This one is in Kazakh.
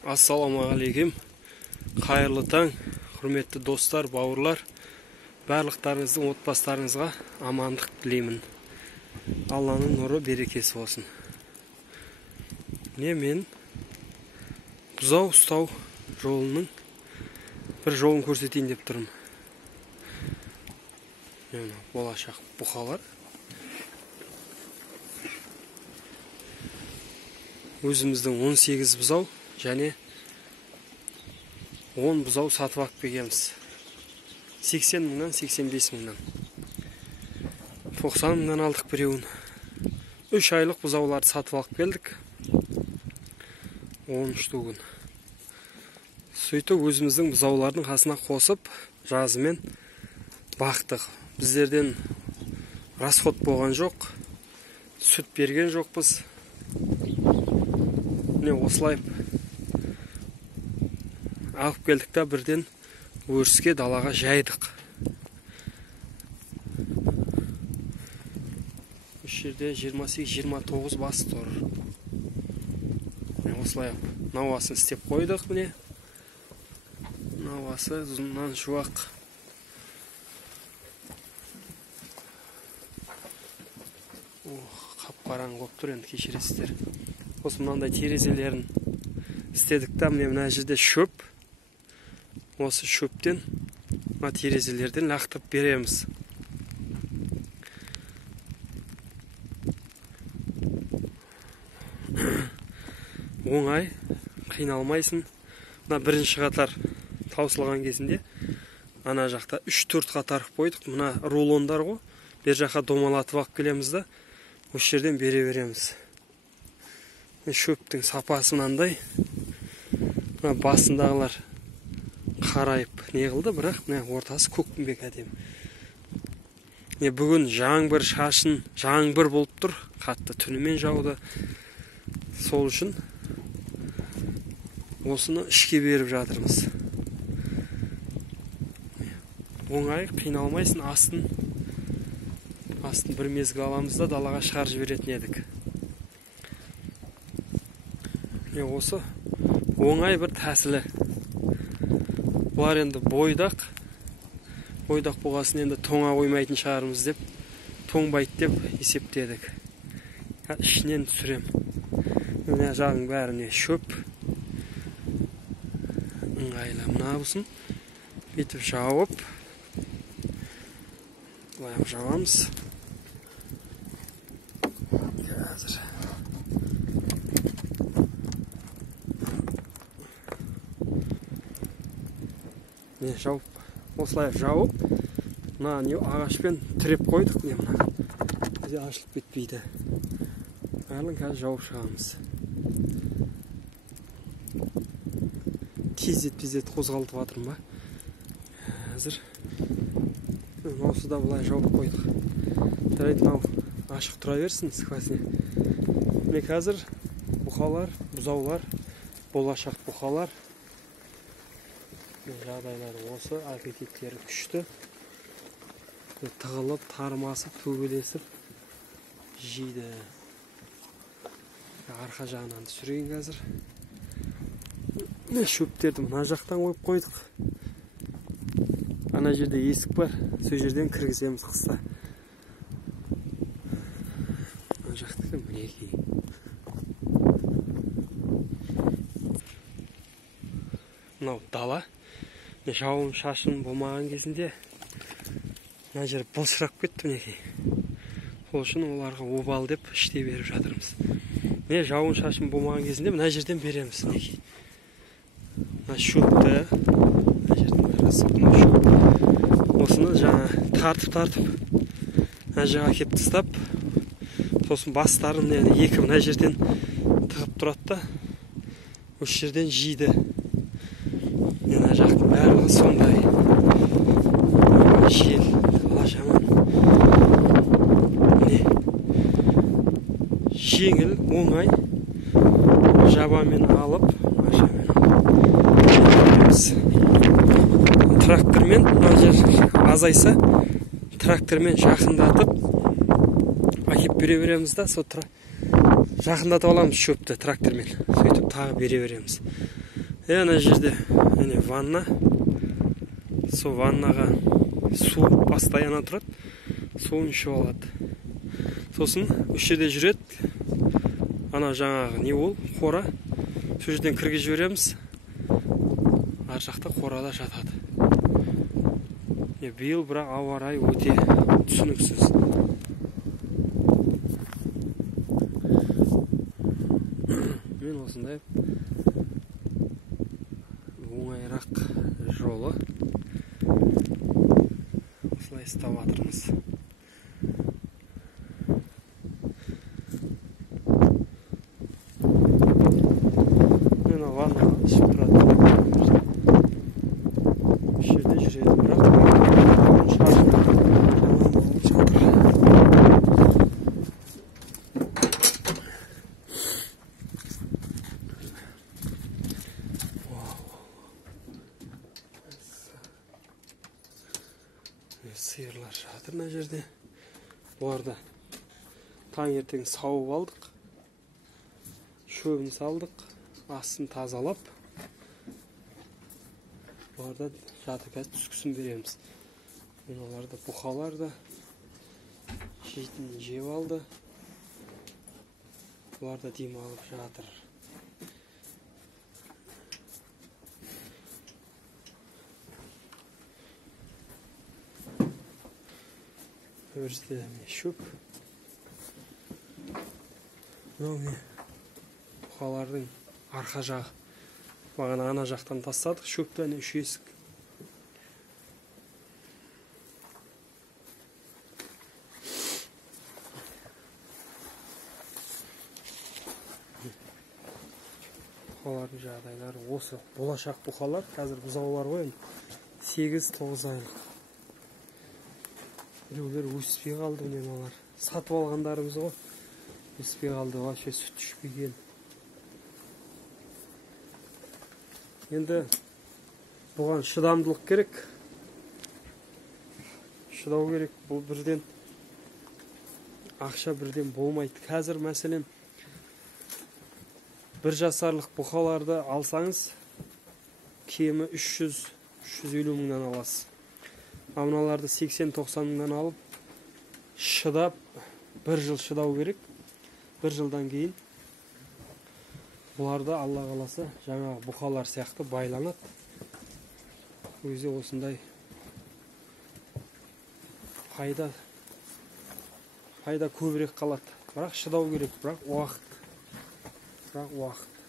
Ассалаумағалейкум. Қайырлы таң, құрметті достар, бауырлар. Барлықтарыңыздың отбасыларыңызға амандық тілеймін. Алланың нұры берекесі болсын. Мен бұзау ұстау жолының бір жолын көрсетейін деп тұрмын. Болашақ бұқалар. Өзіміздің 18 бұзау және 10 бұзау сатып алып келгенбіз. 80 мыңнан 85 мыңнан. 90 мыңнан алдық біреуін. 3 айлық бұзауларды сатып алып келдік. 13 штугын. Сөйтіп өзіміздің бұзаулардың қасына қосып, жазымен бақтық. Біздерден расход болған жоқ, сүт берген жоқпыз. Осылай алып келдік та бірден өріске далаға жайдық. Үш жерде 28-29 бас тұр. Осылай науасын істеп қойдық. Науасы ұзыннан шуақ. Қап-қараң болып тұр, енді кешіресіздер. Осы мынандай терезелерін істедік та, мына жерде шөп. Осы шөптен, мына терезелерден лақтырып береміз. Оңай, қиналмайсың. Мына бірінші қатар таусылған кезінде, ана жақта 3-4 қатар қойдық. Мына рулондар ғой. Бер жаққа домалатып алып келеміз да, осы жерден бере береміз. Шөптің сапасы мынандай. Басындағылар қарайып не қылды, бірақ ортасы көкпеңбек әдемі. Бүгін жаңбыр шашын, жаңбыр болып тұр, қатты түнімен жауды. Сол үшін осыны ішке беріп жатырмыз. Оңай, қиналмайсың, астын бір мезгіл аламыз да далаға шығарып жіберетін едік. Осы оңай бір тәсілі. Бұлар енді бойдақ болғасын енді тоңа қоймайтын шығарымыз деп, тоңбайды деп есептедік. Ішінен түсірем. Мына жағың бәріне шөп. Ыңғайлы мына бұсын. Бетіп жауып. Бұлай жауамыз. Жауып, осылай жауып, ағашпен тіреп қойдық. Бізде ашылып кетпейді. Барлығын қазір жауып шығамыз. Тезет қозғалтып жатырмын ба? Әзір. Осы да бұлай жауып қойдық. Жарайды, ашық тұра берсін сквасіне. Қазір бұқалар, бұзаулар, болашақ бұқалар. Жағдайлары осы, аппетиттері күшті. Тығылып, тармасып, төгелесіп жейді. Арқа жағынан түсірейін қазір. Шөптерді мына жақтан қойып қойдық. Ана жерде есік бар, сол жерден кіргіземіз қыста. Ана жақтан мінекей. Мынау дала. Жауын шашын болмаған кезінде мына жер босырап кетті мінекей. Сол үшін оларға обал деп іште беріп жатырмыз. Жауын шашын болмаған кезінде мына жерден береміз мінекей. Мына шөпті, мына жердің бәрі осыны жаңа тартып, мына жаға кеп тастап, сосын бастарын екі мына жерден тығып тұрады да, осы жерден жейді. Мына жақтың барлығы сондай. Жел, жаман. Жеңіл, оңай. Жабамен алып, трактормен, мына жер азайса, трактормен жақындатып, әкеп бере береміз да, сол жақындатып аламыз шөпті трактормен. Сөйтіп тағы бере береміз. Ана жерде ванна. Сол ваннаға су постоянно тұрады. Суын ішіп алады. Сосын үш жерде жүреді. Ана жаңағы не ол? Қора. Сол жерден кіргізіп жібереміз. Ар жақта қорада жатады. Биыл бірақ ауа райы өте түсініксіз. Мен осындай оңайырақ жолы осылай істеп жатырмыз. Мен ваннаға ішіп тұрады. Үш жерде жүреді, бірақ сиырлар жатыр мына жерде. Оларды таңертең сауып алдық. Шөбін салдық. Астын тазалап. Оларда жатыр қазір түскісін береміз. Мен оларды бұқалар да жейтін жеп алды. Олар да дем алып жатыр. Өрісте шөп. Бұқалардың арқа жағы. Бағана ана жақтан тастадық. Шөпті үш есік. Бұқалардың жағдайлары осы. Болашақ бұқалар. Қазір бұзаулар ғой. 8-9 айлық. Біреулер өспей қалды, олар. Сатып алғандарымыз ғой. Өспей қалды, вообще сүт ішпеген. Енді бұған шыдамдылық керек. Шыдау керек. Бұл бірден ақша бірден болмайды. Қазір мәселен бір жасарлық бұқаларды алсаңыз, кемі 300-350 мыңнан аласыз. Амыналарды 80-90 мыңнан алып, шыдап, бір жыл шыдау керек. Бір жылдан кейін бұларды Алла қаласа жаңағы бұқалар сияқты байланады. Өзі осындай пайда көбірек қалады. Бірақ шыдау керек, бірақ уақыт.